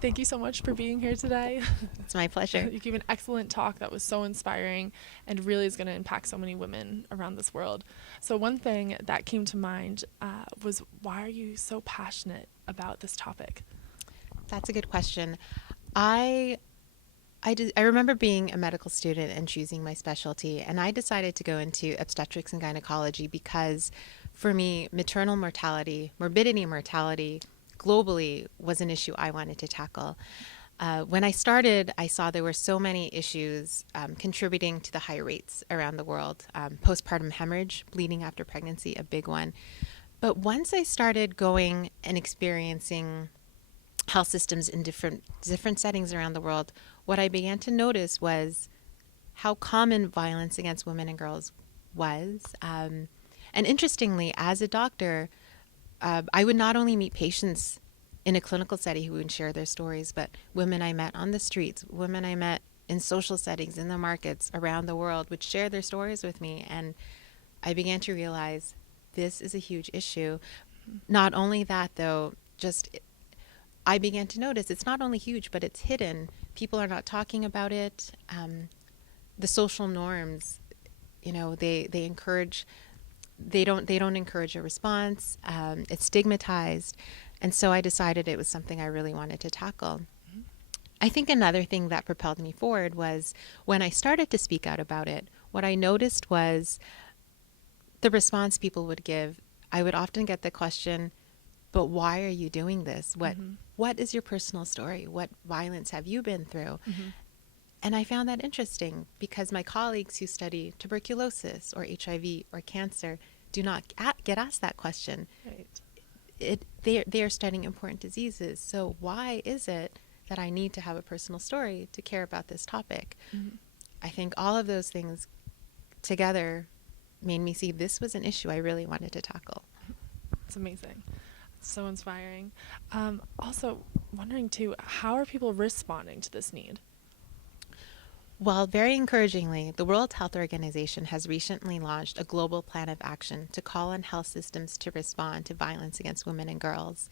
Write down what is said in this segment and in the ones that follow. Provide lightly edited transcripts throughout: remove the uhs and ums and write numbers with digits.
Thank you so much for being here today. It's my pleasure. You gave an excellent talk that was so inspiring and really is going to impact so many women around this world. So one thing that came to mind was, why are you so passionate about this topic? That's a good question. I I remember being a medical student and choosing my specialty, and I decided to go into obstetrics and gynecology because for me, maternal mortality, morbidity and mortality globally was an issue I wanted to tackle. When I started, I saw there were so many issues contributing to the high rates around the world. Postpartum hemorrhage, bleeding after pregnancy, a big one. But once I started going and experiencing health systems in different settings around the world, what I began to notice was how common violence against women and girls was. And interestingly, as a doctor, I would not only meet patients in a clinical setting who would share their stories, but women I met on the streets, women I met in social settings, in the markets around the world would share their stories with me. And I began to realize this is a huge issue. Not only that, though, just I began to notice it's not only huge, but it's hidden. People are not talking about it. The social norms, they encourage. They don't encourage a response. It's stigmatized, and so I decided it was something I really wanted to tackle. I think another thing that propelled me forward was when I started to speak out about it. What I noticed was the response people would give. I would often get the question, but why are you doing this? What is your personal story? What violence have you been through? And I found that interesting because my colleagues who study tuberculosis or HIV or cancer do not get asked that question. Right. They are studying important diseases. So why is it that I need to have a personal story to care about this topic? I think all of those things together made me see this was an issue I really wanted to tackle. It's amazing. So inspiring. Also, wondering too, how are people responding to this need? Well, very encouragingly, the World Health Organization has recently launched a global plan of action to call on health systems to respond to violence against women and girls.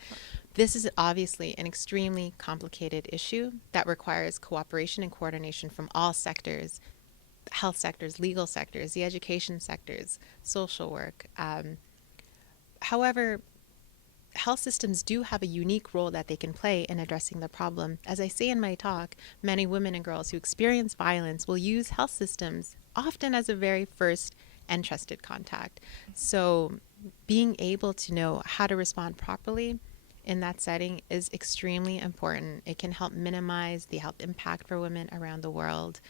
This is obviously an extremely complicated issue that requires cooperation and coordination from all sectors, health sectors, legal sectors, the education sectors, social work. However, health systems do have a unique role that they can play in addressing the problem. As I say in my talk, many women and girls who experience violence will use health systems often as a very first and trusted contact. So being able to know how to respond properly in that setting is extremely important. It can help minimize the health impact for women around the world.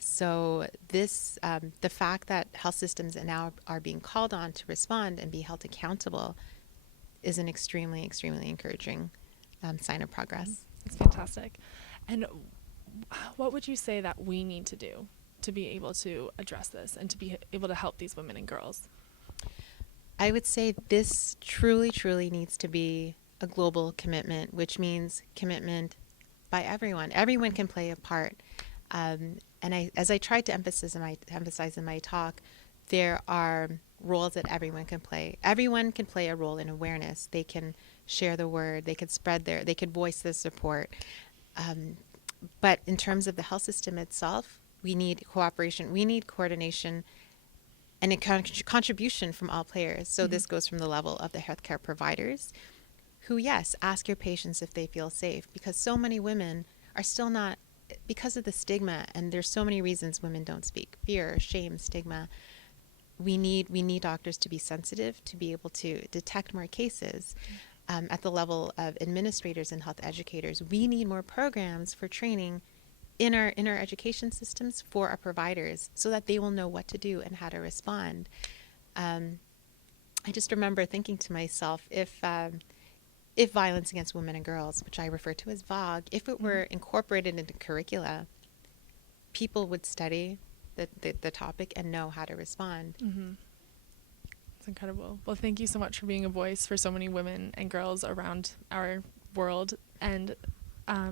So this, the fact that health systems now are being called on to respond and be held accountable is an extremely, extremely encouraging sign of progress. It's fantastic. And what would you say that we need to do to be able to address this and to be able to help these women and girls? I would say this truly, truly needs to be a global commitment, which means commitment by everyone. Everyone can play a part. As I tried to emphasize in my talk, there are roles that everyone can play. Everyone can play a role in awareness. They can share the word. They could they could voice their support. But in terms of the health system itself, we need cooperation. We need coordination and a contribution from all players. So this goes from the level of the healthcare providers who, yes, ask your patients if they feel safe, because so many women are still not, because of the stigma, and there's so many reasons women don't speak: fear, shame, stigma. We need doctors to be sensitive, to be able to detect more cases. At the level of administrators and health educators, we need more programs for training in our education systems for our providers so that they will know what to do and how to respond. I just remember thinking to myself, if violence against women and girls, which I refer to as VAWG, if it were incorporated into curricula, people would study the topic and know how to respond. It's incredible. Well, thank you so much for being a voice for so many women and girls around our world and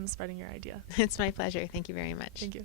spreading your idea. It's my pleasure. Thank you very much. Thank you.